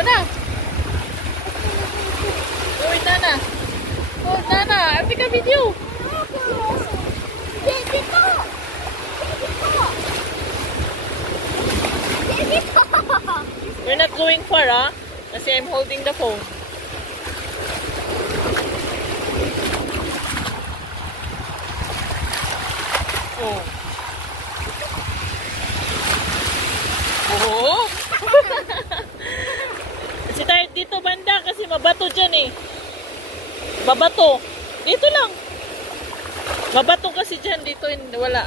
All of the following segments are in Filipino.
Go na. Go with Nana. Go with Nana. I'll take a video. We're not going far, ah. Kasi I'm holding the phone. Oh. Oh. Kasi tayo dito banda kasi mabato dyan eh. Mabato. Dito lang. Mabato kasi dyan. Dito wala.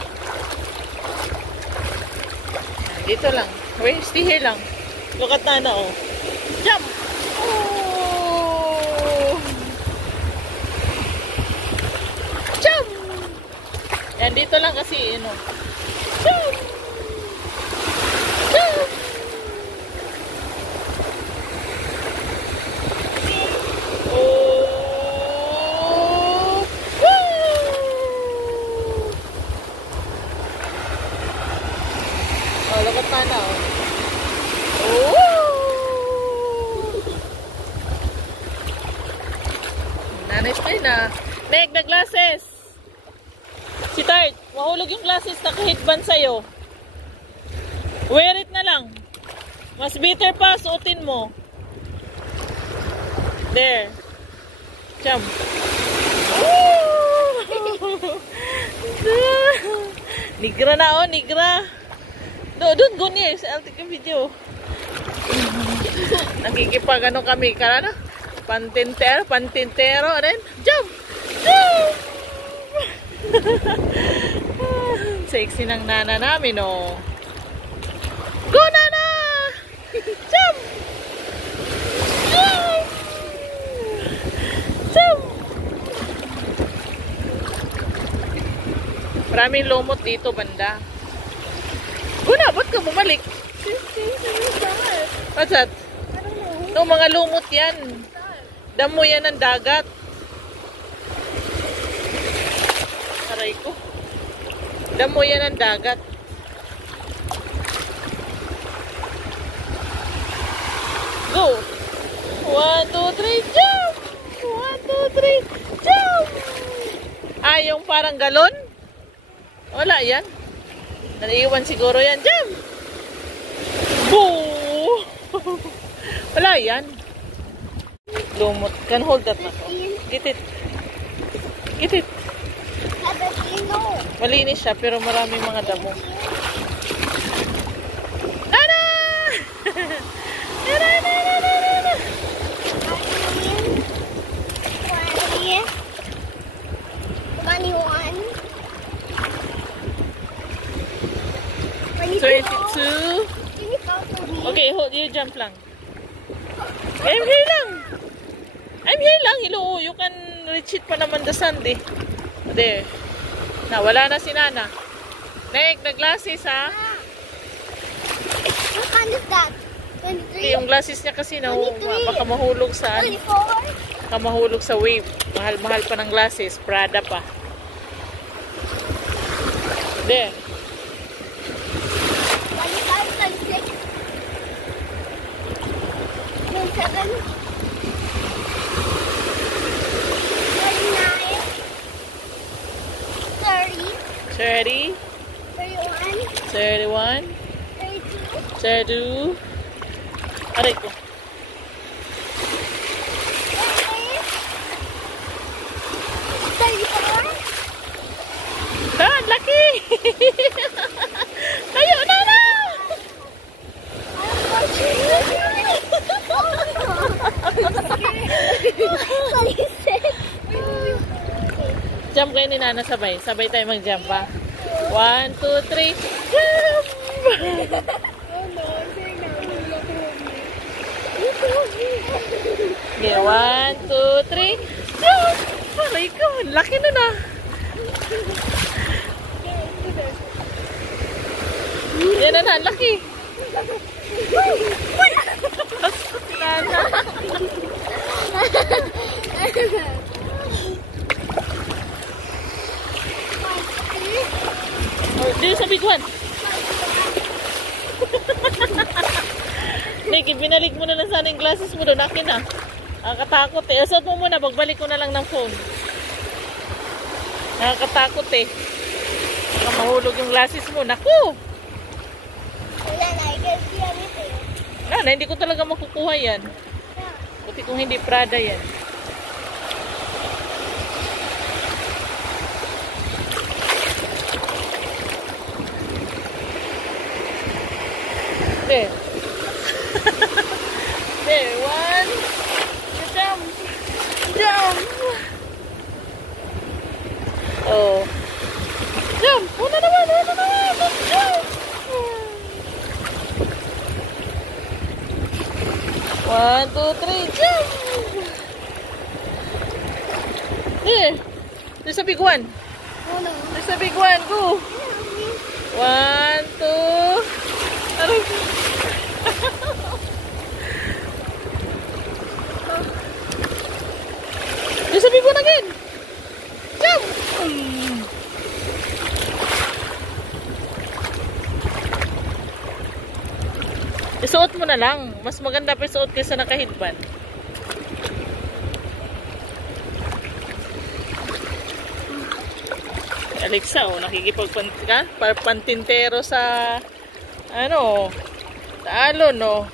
Dito lang. Wait, stay here lang. Look at Nana, oh. Jump! Oh! Jump! Yan, dito lang kasi, ano. Jump! Jump! Oh! Oh, look at Nana, oh. Nanay tayo na. Meg, na glasses. Si Tart, mahulog yung glasses na kahitban sa'yo. Wear it na lang. Mas better pa, suotin mo. There. Jump. Nigra na, oh, nigra. Don't go near. I'll take a video. Nakikipag-ano kami. Karana? Pantintero rin. Jump! Jump! Sexy ng Nana namin, oh. Go, Nana! Jump! Jump! Jump! Maraming lumot dito, banda. Go na, ba't ka bumalik? What's that? No, mga lumot yan. Damo yan ng dagat. Aray ko. Damo yan ng dagat. Go! 1, 2, 3, jump! 1, 2, 3, jump! Ah, yung parang galon? Wala yan. Naiiwan siguro yan. Jump! Boo! Wala yan. Lumot. Can hold that na. Get it. Get it. Malinis siya pero maraming mga damo. Nana! Nana, Nana, Nana! 22. Okay, hold. You jump lang. I'm here lang. I'm here lang. Hello. You can reach it pa naman the sand eh. There. Wala na si Nana. Meg, the glasses ha. What kind is that? 23? Yung glasses niya kasi baka mahulog sa 24? Baka mahulog sa wave. Mahal-mahal pa ng glasses. Prada pa. There. 25, 26, 27, 30, 31, 32. Aray ko. 34. Dan, laki! Tayo na na! Jump kayo ni Nana sabay. Sabay tayo mag-jump ha. 1, 2, 3. Jump! Okay, 1, 2, 3. Jump! Aray ko, laki na na. Yan na, laki. Uy! Pasok si Nana. Oh, dito sa big one. Nick, binalik mo na lang sana yung glasses mo doon. Akin na. Nakakatakot eh. Asot mo muna, pagbalik ko na lang ng phone. Nakakatakot eh. Baka mahulog yung glasses mo. Naku! Wala na, I can see everything. Na, hindi ko talaga makukuha yan. Buti kung hindi Prada yan. There. There, one. Jump. Jump. Oh. Jump. Una naman. Jump. 1, 2, 3, jump. There. There's a big one. No, no. There's a big one. Go. 1, 2. Aray. There's a big one again. Jump. Isuot mo na lang. Mas maganda pa isuot kaysa naka-headband. Alexa, oh, nakikipagpantintero sa ano, sa alon, no.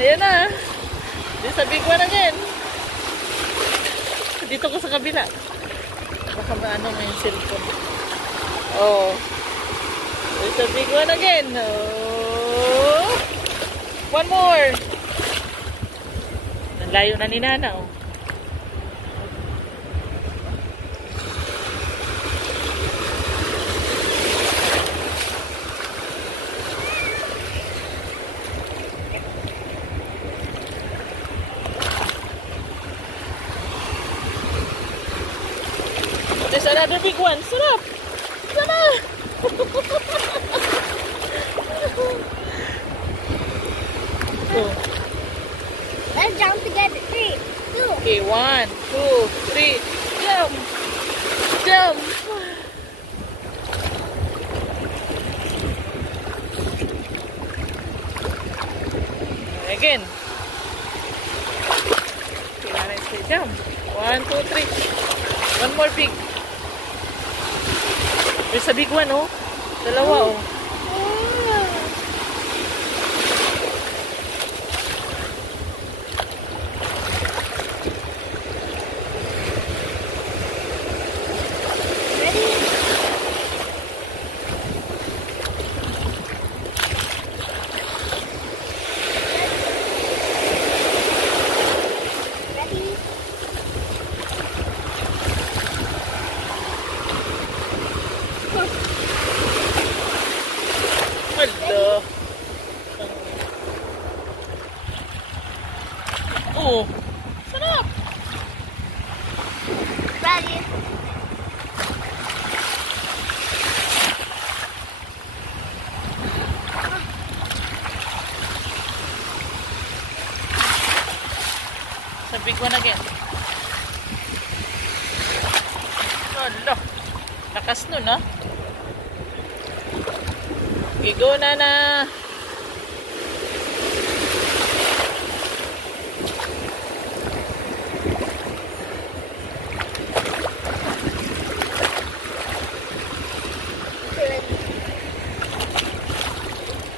Ayan na. There's a big one again. Dito ko sa kabila. Baka maano mo yung cellphone. Oh. There's a big one again. Oh. One more. Layo na ni Nana, oh. There's another big one. Sarap! Sarap! Oh. Let's jump together. 3, 2. Okay, 1, 2, 3. Jump! Jump! Again. Okay, let's say jump. 1, 2, 3. One more big. There's a big one, oh. Dalawa, oh. Hello. Oh, sarap. Ready? Sa big one again. Hello. Lakas nun, ha? Okay, go, Nana.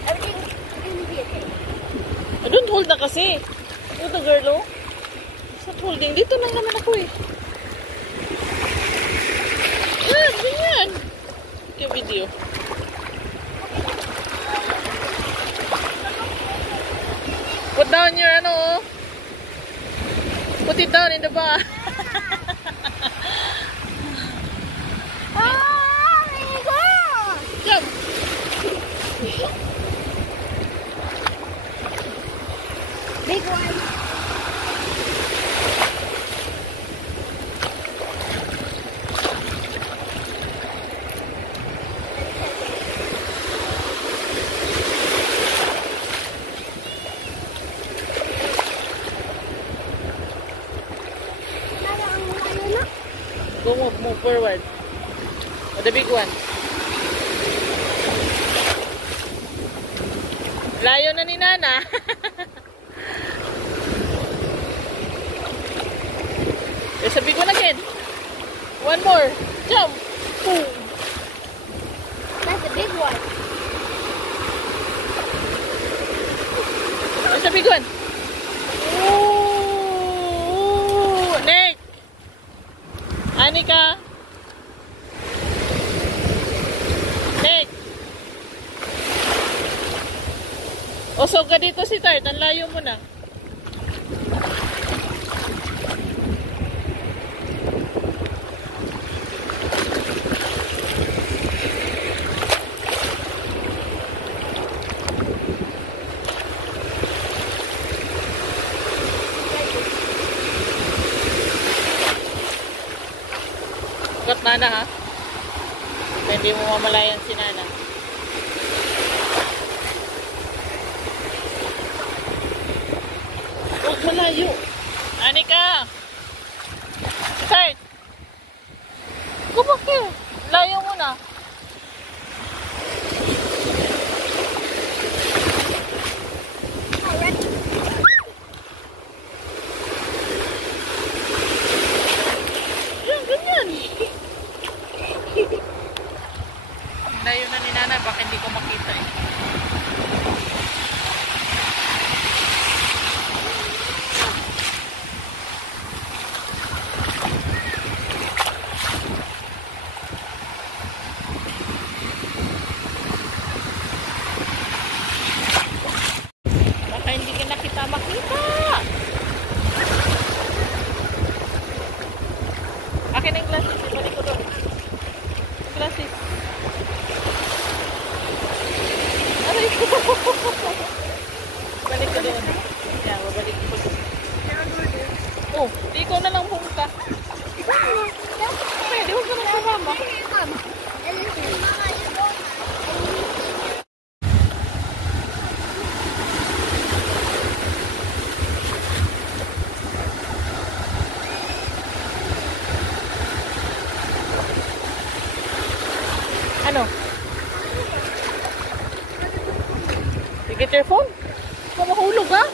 Everything's gonna be okay. Don't hold na kasi. Oh, the girl, oh. Stop holding. Dito lang naman ako, eh. Yan, ganyan. Okay, video. Put down your ano, oh. Put it down in the bar. Oh my God! Jump. Big one. Go move forward. Oh, the big one. Layo na ni Nana. There's a big one again. One more. Jump. Boom. That's a big one. There's a big one. Ooh. Nick. Anika. Nick. Usog ka dito si Tart. Ang layo mo na. Ugat Nana ha. Hindi mo mamalayan si Nana. Huwag malayo. Anika! Start! Kumaki! Layo mo na. Yan, ganyan. Layo na ni Nana. Baka hindi ko makita eh. Baka hindi ka na kita makita. Akin ang glasses. Ibalik ko doon. Glasses. Aray ko. Balik ko doon. Yan, babalik ko doon. Oh, di ko na lang pumunta. Pwede, huwag ka na sumama. Ano? You get your phone? Huwag mahulog ha?